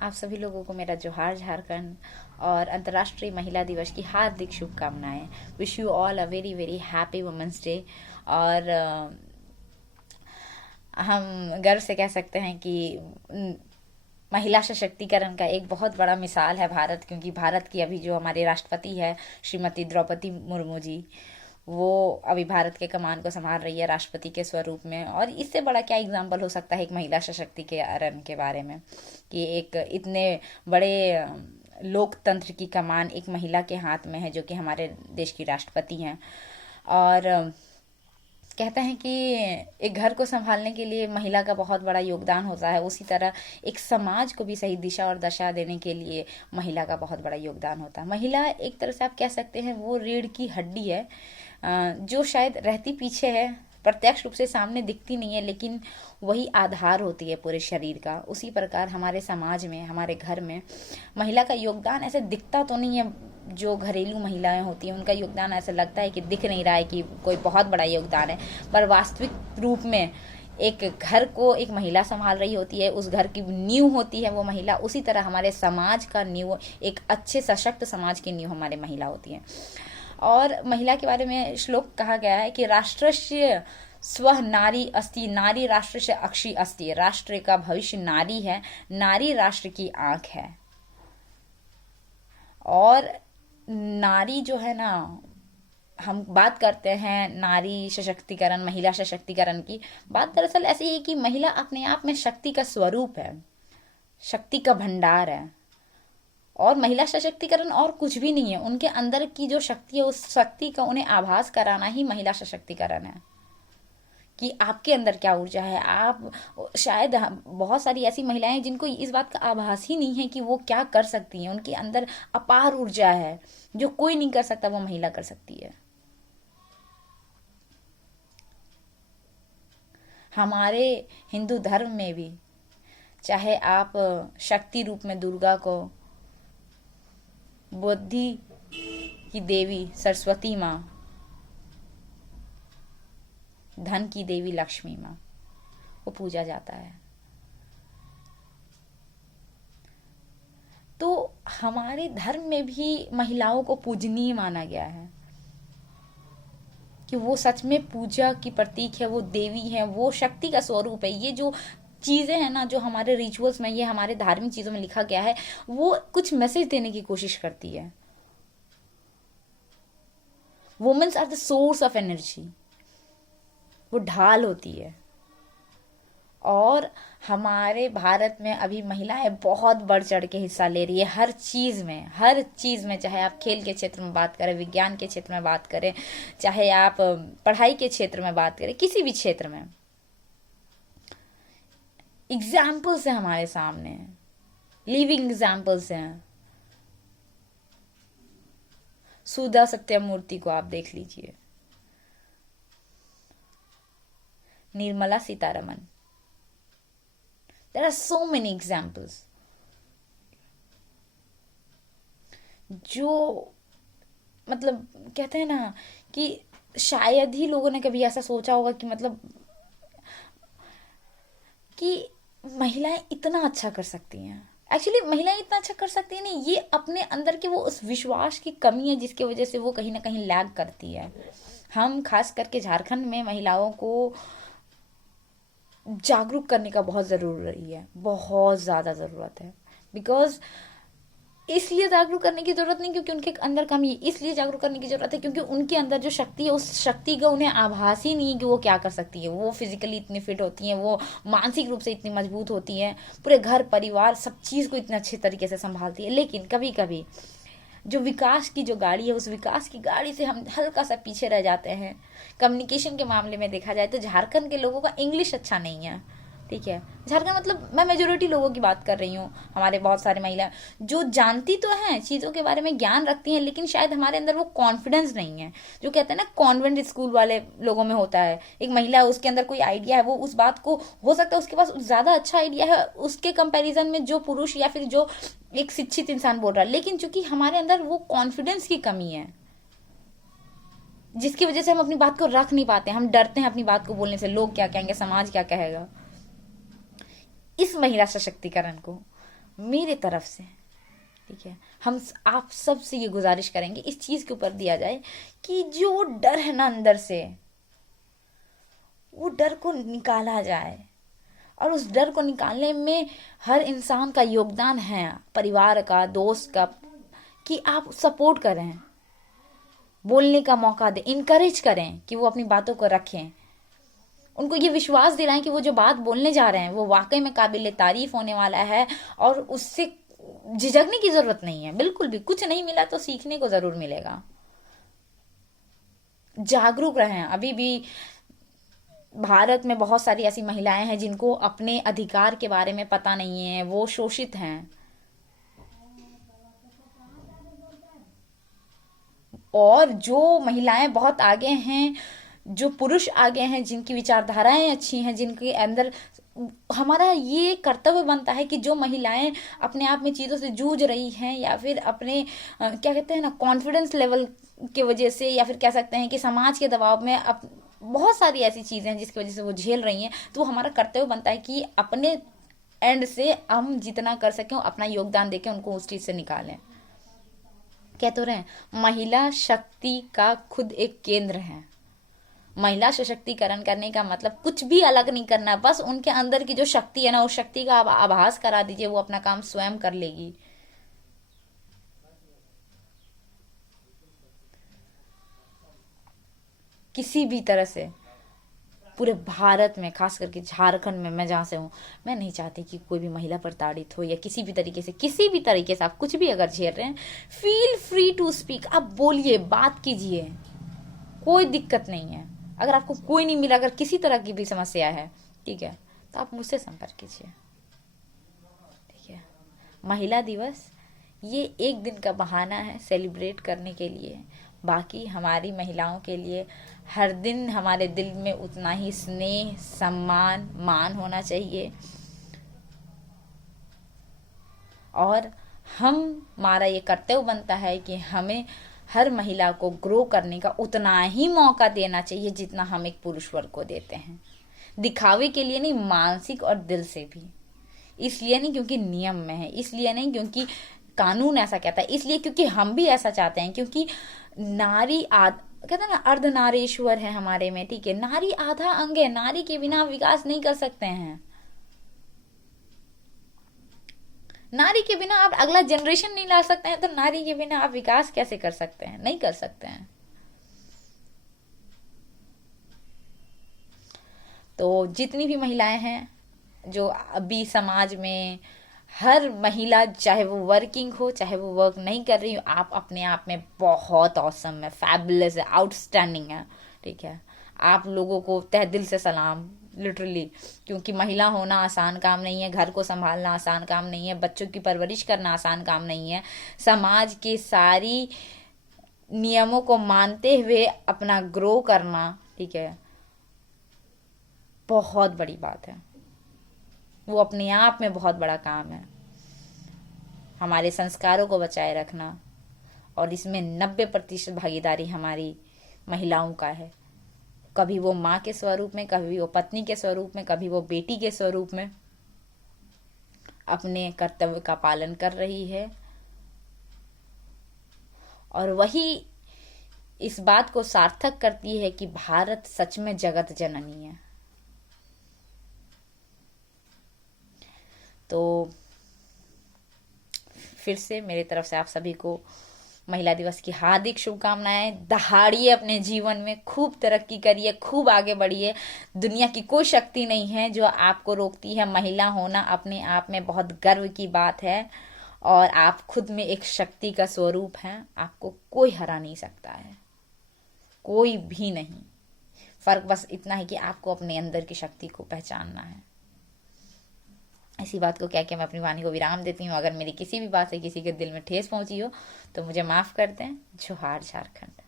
आप सभी लोगों को मेरा जोहार झारखंड और अंतर्राष्ट्रीय महिला दिवस की हार्दिक शुभकामनाएं। Wish you all a very very happy women's day. और हम गर्व से कह सकते हैं कि महिला सशक्तिकरण का एक बहुत बड़ा मिसाल है भारत, क्योंकि भारत की अभी जो हमारे राष्ट्रपति है श्रीमती द्रौपदी मुर्मू जी, वो अभी भारत के कमान को संभाल रही है राष्ट्रपति के स्वरूप में। और इससे बड़ा क्या एग्जाम्पल हो सकता है एक महिला सशक्तिकरण के बारे में, कि एक इतने बड़े लोकतंत्र की कमान एक महिला के हाथ में है, जो कि हमारे देश की राष्ट्रपति हैं। और कहते हैं कि एक घर को संभालने के लिए महिला का बहुत बड़ा योगदान होता है, उसी तरह एक समाज को भी सही दिशा और दशा देने के लिए महिला का बहुत बड़ा योगदान होता है। महिला एक तरह से आप कह सकते हैं वो रीढ़ की हड्डी है, जो शायद रहती पीछे है, प्रत्यक्ष रूप से सामने दिखती नहीं है, लेकिन वही आधार होती है पूरे शरीर का। उसी प्रकार हमारे समाज में, हमारे घर में महिला का योगदान ऐसे दिखता तो नहीं है। जो घरेलू महिलाएं होती हैं उनका योगदान ऐसा लगता है कि दिख नहीं रहा है कि कोई बहुत बड़ा योगदान है, पर वास्तविक रूप में एक घर को एक महिला संभाल रही होती है, उस घर की नींव होती है वो महिला। उसी तरह हमारे समाज का नींव, एक अच्छे सशक्त समाज की नींव हमारे महिला होती है। और महिला के बारे में श्लोक कहा गया है कि राष्ट्रस्य स्वः नारी अस्ति, नारी राष्ट्र से अक्षी अस्ति। राष्ट्र का भविष्य नारी है, नारी राष्ट्र की आंख है। और नारी जो है ना, हम बात करते हैं नारी सशक्तिकरण, महिला सशक्तिकरण की बात दरअसल ऐसी है कि महिला अपने आप में शक्ति का स्वरूप है, शक्ति का भंडार है। और महिला सशक्तिकरण और कुछ भी नहीं है, उनके अंदर की जो शक्ति है उस शक्ति का उन्हें आभास कराना ही महिला सशक्तिकरण है, कि आपके अंदर क्या ऊर्जा है। आप शायद बहुत सारी ऐसी महिलाएं हैं जिनको इस बात का आभास ही नहीं है कि वो क्या कर सकती हैं। उनके अंदर अपार ऊर्जा है, जो कोई नहीं कर सकता वो महिला कर सकती है। हमारे हिंदू धर्म में भी, चाहे आप शक्ति रूप में दुर्गा को, बुद्धि की देवी सरस्वती माँ, धन की देवी लक्ष्मी माँ, वो पूजा जाता है। तो हमारे धर्म में भी महिलाओं को पूजनीय माना गया है, कि वो सच में पूजा की प्रतीक है, वो देवी है, वो शक्ति का स्वरूप है। ये जो चीजें हैं ना, जो हमारे रिचुअल्स में, ये हमारे धार्मिक चीजों में लिखा गया है, वो कुछ मैसेज देने की कोशिश करती है। Women's are the source of energy, वो ढाल होती है। और हमारे भारत में अभी महिलाएं बहुत बढ़ चढ़ के हिस्सा ले रही है हर चीज में, हर चीज में। चाहे आप खेल के क्षेत्र में बात करें, विज्ञान के क्षेत्र में बात करें, चाहे आप पढ़ाई के क्षेत्र में बात करें, किसी भी क्षेत्र में एग्जाम्पल्स हैं हमारे सामने, लिविंग एग्जाम्पल्स हैं। सुधा सत्यमूर्ति को आप देख लीजिए, Nirmala Sitharaman, there are so many examples, जो मतलब कहते हैं ना कि शायद ही लोगों ने कभी ऐसा सोचा होगा कि मतलब कि महिलाएं इतना अच्छा कर सकती हैं। एक्चुअली महिलाएं इतना अच्छा कर सकती हैं नहीं, ये अपने अंदर के वो उस विश्वास की कमी है जिसकी वजह से वो कहीं ना कहीं लैग करती है। हम खास करके झारखंड में महिलाओं को जागरूक करने का बहुत जरूरी है, बहुत ज्यादा जरूरत है। बिकॉज इसलिए जागरूक करने की जरूरत नहीं क्योंकि उनके अंदर कमी है, इसलिए जागरूक करने की जरूरत है क्योंकि उनके अंदर जो शक्ति है उस शक्ति का उन्हें आभास ही नहीं है कि वो क्या कर सकती है। वो फिजिकली इतनी फिट होती हैं, वो मानसिक रूप से इतनी मजबूत होती हैं, पूरे घर परिवार सब चीज को इतने अच्छे तरीके से संभालती है। लेकिन कभी कभी जो विकास की जो गाड़ी है, उस विकास की गाड़ी से हम हल्का सा पीछे रह जाते हैं। कम्युनिकेशन के मामले में देखा जाए तो झारखंड के लोगों का इंग्लिश अच्छा नहीं है, ठीक है। झारखंड मतलब मैं मेजोरिटी लोगों की बात कर रही हूँ, हमारे बहुत सारे महिला जो जानती तो हैं, चीज़ों के बारे में ज्ञान रखती हैं, लेकिन शायद हमारे अंदर वो कॉन्फिडेंस नहीं है। जो कहते हैं ना कॉन्वेंट स्कूल वाले लोगों में होता है, एक महिला उसके अंदर कोई आइडिया है, वो उस बात को हो सकता है उसके पास ज़्यादा अच्छा आइडिया है उसके कंपेरिजन में जो पुरुष या फिर जो एक शिक्षित इंसान बोल रहा है, लेकिन चूंकि हमारे अंदर वो कॉन्फिडेंस की कमी है जिसकी वजह से हम अपनी बात को रख नहीं पाते, हम डरते हैं अपनी बात को बोलने से, लोग क्या कहेंगे, समाज क्या कहेगा। इस महिला सशक्तिकरण को मेरे तरफ से, ठीक है, हम आप सबसे ये गुजारिश करेंगे इस चीज के ऊपर दिया जाए कि जो डर है ना अंदर से, वो डर को निकाला जाए। और उस डर को निकालने में हर इंसान का योगदान है, परिवार का, दोस्त का, कि आप सपोर्ट करें, बोलने का मौका दें, इनकरेज करें कि वो अपनी बातों को रखें, उनको ये विश्वास दिलाएं कि वो जो बात बोलने जा रहे हैं वो वाकई में काबिल तारीफ होने वाला है और उससे झिझकने की जरूरत नहीं है। बिल्कुल भी कुछ नहीं मिला तो सीखने को जरूर मिलेगा। जागरूक रहें। अभी भी भारत में बहुत सारी ऐसी महिलाएं हैं जिनको अपने अधिकार के बारे में पता नहीं है, वो शोषित हैं। और जो महिलाएं बहुत आगे हैं, जो पुरुष आगे हैं, जिनकी विचारधाराएं अच्छी हैं, जिनके अंदर, हमारा ये कर्तव्य बनता है कि जो महिलाएं अपने आप में चीज़ों से जूझ रही हैं या फिर अपने क्या कहते हैं ना, कॉन्फिडेंस लेवल की वजह से, या फिर कह सकते हैं कि समाज के दबाव में बहुत सारी ऐसी चीज़ें हैं जिसकी वजह से वो झेल रही हैं, तो हमारा कर्तव्य बनता है कि अपने एंड से हम जितना कर सकें अपना योगदान देके उनको उस चीज़ से निकालें। कह तो रहे, महिला शक्ति का खुद एक केंद्र है। महिला सशक्तिकरण करने का मतलब कुछ भी अलग नहीं करना, बस उनके अंदर की जो शक्ति है ना, उस शक्ति का आभास करा दीजिए, वो अपना काम स्वयं कर लेगी। किसी भी तरह से पूरे भारत में, खास करके झारखंड में, मैं जहाँ से हूँ, मैं नहीं चाहती कि कोई भी महिला प्रताड़ित हो या किसी भी तरीके से, किसी भी तरीके से आप कुछ भी अगर झेल रहे हैं, फील फ्री टू स्पीक। आप बोलिए, बात कीजिए, कोई दिक्कत नहीं है। अगर आपको कोई नहीं मिला, अगर किसी तरह की भी समस्या है, ठीक है, तो आप मुझसे संपर्क कीजिए, ठीक है। महिला दिवस ये एक दिन का बहाना है सेलिब्रेट करने के लिए, बाकी हमारी महिलाओं के लिए हर दिन हमारे दिल में उतना ही स्नेह, सम्मान, मान होना चाहिए। और हमारा ये कर्तव्य बनता है कि हमें हर महिला को ग्रो करने का उतना ही मौका देना चाहिए जितना हम एक पुरुष वर्ग को देते हैं। दिखावे के लिए नहीं, मानसिक और दिल से भी। इसलिए नहीं क्योंकि नियम में है, इसलिए नहीं क्योंकि कानून ऐसा कहता है, इसलिए क्योंकि हम भी ऐसा चाहते हैं। क्योंकि नारी कहते हैं ना, अर्धनारीश्वर है हमारे में, ठीक है। नारी आधा अंग है, नारी के बिना विकास नहीं कर सकते हैं। नारी के बिना आप अगला जनरेशन नहीं ला सकते हैं, तो नारी के बिना आप विकास कैसे कर सकते हैं? नहीं कर सकते हैं। तो जितनी भी महिलाएं हैं जो अभी समाज में, हर महिला, चाहे वो वर्किंग हो चाहे वो वर्क नहीं कर रही हो, आप अपने आप में बहुत ऑसम है, फैबुलस है, आउटस्टैंडिंग है, ठीक है। आप लोगों को तहे दिल से सलाम, लिटरली। क्योंकि महिला होना आसान काम नहीं है, घर को संभालना आसान काम नहीं है, बच्चों की परवरिश करना आसान काम नहीं है। समाज के सारी नियमों को मानते हुए अपना ग्रो करना, ठीक है, बहुत बड़ी बात है। वो अपने आप में बहुत बड़ा काम है। हमारे संस्कारों को बचाए रखना, और इसमें 90% भागीदारी हमारी महिलाओं का है। कभी वो माँ के स्वरूप में, कभी वो पत्नी के स्वरूप में, कभी वो बेटी के स्वरूप में अपने कर्तव्य का पालन कर रही है। और वही इस बात को सार्थक करती है कि भारत सच में जगत जननी है। तो फिर से मेरी तरफ से आप सभी को महिला दिवस की हार्दिक शुभकामनाएं। दहाड़िए अपने जीवन में, खूब तरक्की करिए, खूब आगे बढ़िए। दुनिया की कोई शक्ति नहीं है जो आपको रोकती है। महिला होना अपने आप में बहुत गर्व की बात है, और आप खुद में एक शक्ति का स्वरूप हैं। आपको कोई हरा नहीं सकता है, कोई भी नहीं। फर्क बस इतना है कि आपको अपने अंदर की शक्ति को पहचानना है। इसी बात को कह के मैं अपनी वाणी को विराम देती हूँ। अगर मेरी किसी भी बात से किसी के दिल में ठेस पहुंची हो तो मुझे माफ़ कर दें। जोहार झारखंड।